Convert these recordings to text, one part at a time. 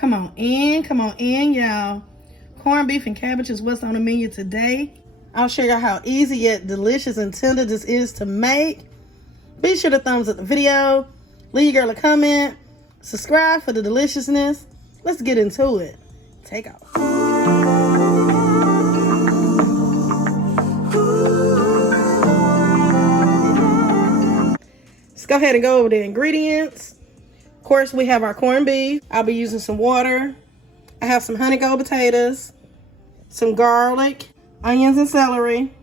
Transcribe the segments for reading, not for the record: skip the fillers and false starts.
Come on in, y'all. Corned beef and cabbage is what's on the menu today. I'll show y'all how easy yet delicious and tender this is to make. Be sure to thumbs up the video, leave your girl a comment, subscribe for the deliciousness. Let's get into it. Take off. Let's go ahead and go over the ingredients. Of course, we have our corned beef. I'll be using some water. I have some honey gold potatoes, some garlic, onions and celery.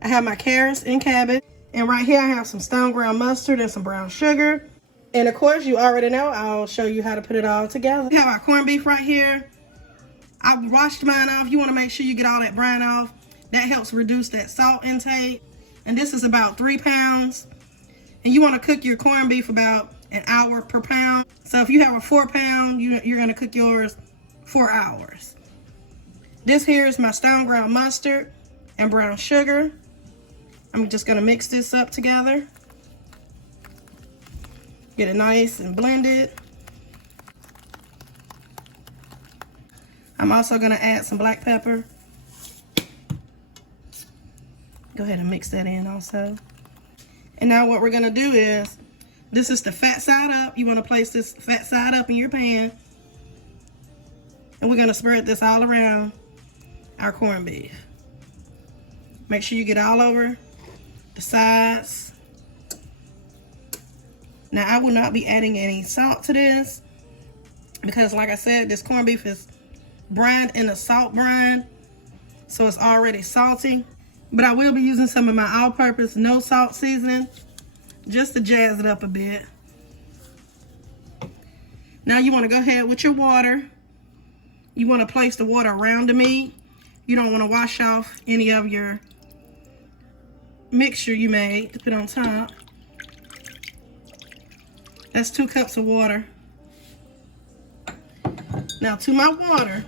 I have my carrots and cabbage. And right here I have some stone ground mustard and some brown sugar. And of course, you already know, I'll show you how to put it all together. We have our corned beef right here. I washed mine off. You want to make sure you get all that brine off. That helps reduce that salt intake. And this is about 3 pounds. And you want to cook your corned beef about an hour per pound. So if you have a 4 pound, you're going to cook yours 4 hours. This here is my stone ground mustard and brown sugar. I'm just going to mix this up together. Get it nice and blended. I'm also going to add some black pepper. Go ahead and mix that in also. And now what we're going to do is, this is the fat side up. You want to place this fat side up in your pan. And we're going to spread this all around our corned beef. Make sure you get all over the sides. Now I will not be adding any salt to this because like I said, this corned beef is brined in a salt brine, so it's already salty. But I will be using some of my all-purpose no salt seasoning just to jazz it up a bit. Now you want to go ahead with your water. You want to place the water around the meat. You don't want to wash off any of your mixture you made to put on top. That's 2 cups of water. Now to my water,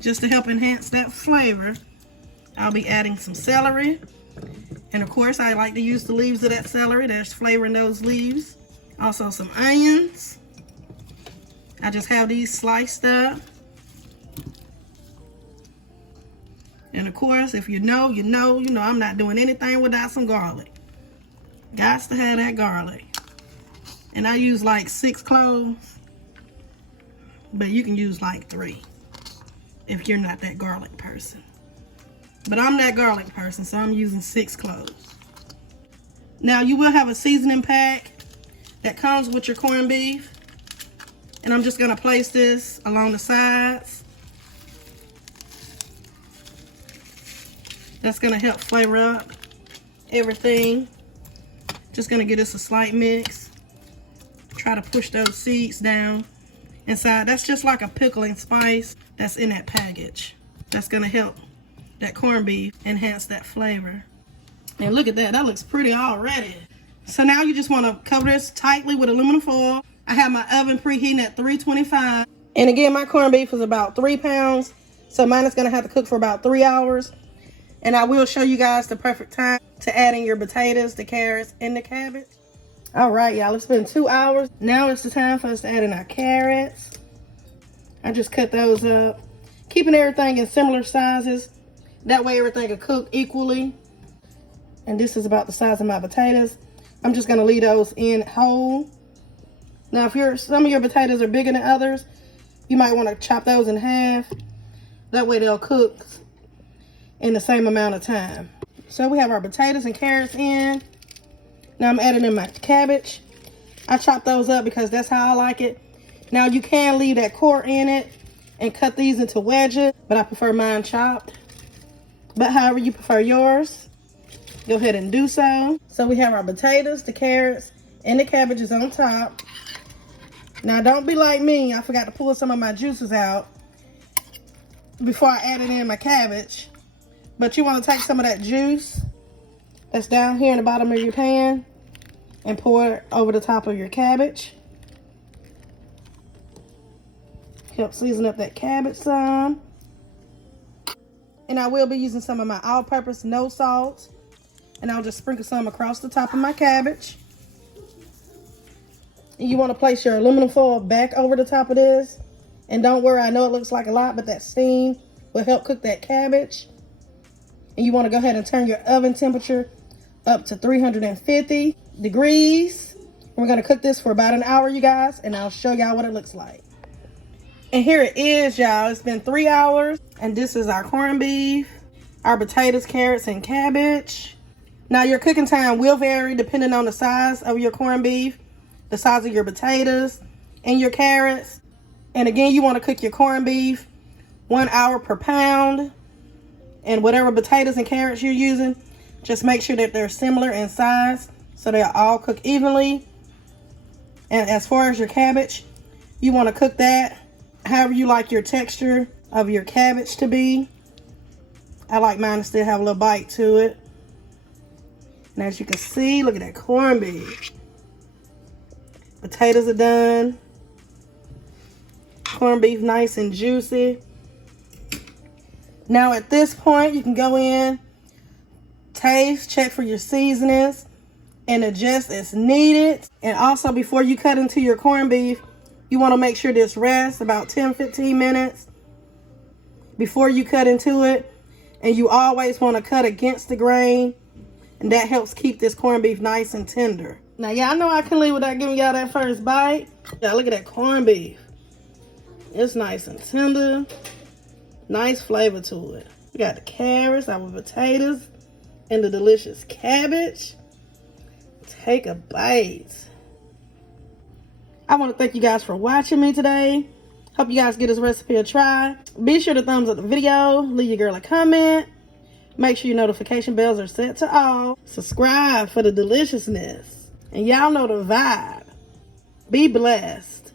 just to help enhance that flavor, I'll be adding some celery. And of course, I like to use the leaves of that celery. There's flavor in those leaves. Also some onions. I just have these sliced up. And of course, if you know, you know I'm not doing anything without some garlic. Gots to have that garlic. And I use like 6 cloves, but you can use like 3 if you're not that garlic person. But I'm that garlic person, so I'm using 6 cloves. Now you will have a seasoning pack that comes with your corned beef. And I'm just gonna place this along the sides. That's gonna help flavor up everything. Just gonna give this a slight mix. Try to push those seeds down inside. That's just like a pickling spice that's in that package. That's gonna help that corned beef enhance that flavor. And look at that, that looks pretty already. So now you just wanna cover this tightly with aluminum foil. I have my oven preheating at 325. And again, my corned beef is about 3 pounds. So mine is gonna have to cook for about 3 hours. And I will show you guys the perfect time to add in your potatoes, the carrots, and the cabbage. All right, y'all, it's been 2 hours. Now it's the time for us to add in our carrots. I just cut those up, keeping everything in similar sizes. That way everything will cook equally. And this is about the size of my potatoes. I'm just gonna leave those in whole. Now, if some of your potatoes are bigger than others, you might wanna chop those in half. That way they'll cook in the same amount of time. So we have our potatoes and carrots in. Now I'm adding in my cabbage. I chop those up because that's how I like it. Now you can leave that core in it and cut these into wedges, but I prefer mine chopped. But however you prefer yours, go ahead and do so. So we have our potatoes, the carrots, and the cabbages on top. Now don't be like me, I forgot to pull some of my juices out before I added in my cabbage. But you want to take some of that juice that's down here in the bottom of your pan and pour it over the top of your cabbage. Help season up that cabbage some. And I will be using some of my all-purpose no salt. And I'll just sprinkle some across the top of my cabbage. You want to place your aluminum foil back over the top of this. And don't worry, I know it looks like a lot, but that steam will help cook that cabbage. And you want to go ahead and turn your oven temperature up to 350 degrees. And we're going to cook this for about an hour, you guys, and I'll show y'all what it looks like. And here it is, y'all. It's been 3 hours, and this is our corned beef, our potatoes, carrots, and cabbage. Now, your cooking time will vary depending on the size of your corned beef, the size of your potatoes, and your carrots. And again, you want to cook your corned beef 1 hour per pound. And whatever potatoes and carrots you're using, just make sure that they're similar in size so they'll all cook evenly. And as far as your cabbage, you want to cook that however you like your texture of your cabbage to be. I like mine to still have a little bite to it. And as you can see, look at that corned beef. Potatoes are done. Corned beef nice and juicy. Now at this point, you can go in, taste, check for your seasonings, and adjust as needed. And also, before you cut into your corned beef, you want to make sure this rests about 10-15 minutes before you cut into it. And you always want to cut against the grain, and that helps keep this corned beef nice and tender. Now, y'all know I can leave without giving y'all that first bite. Y'all look at that corned beef. It's nice and tender. Nice flavor to it. We got the carrots, our potatoes, and the delicious cabbage. Take a bite. I want to thank you guys for watching me today. Hope you guys give this recipe a try. Be sure to thumbs up the video. Leave your girl a comment. Make sure your notification bells are set to all. Subscribe for the deliciousness. And y'all know the vibe. Be blessed.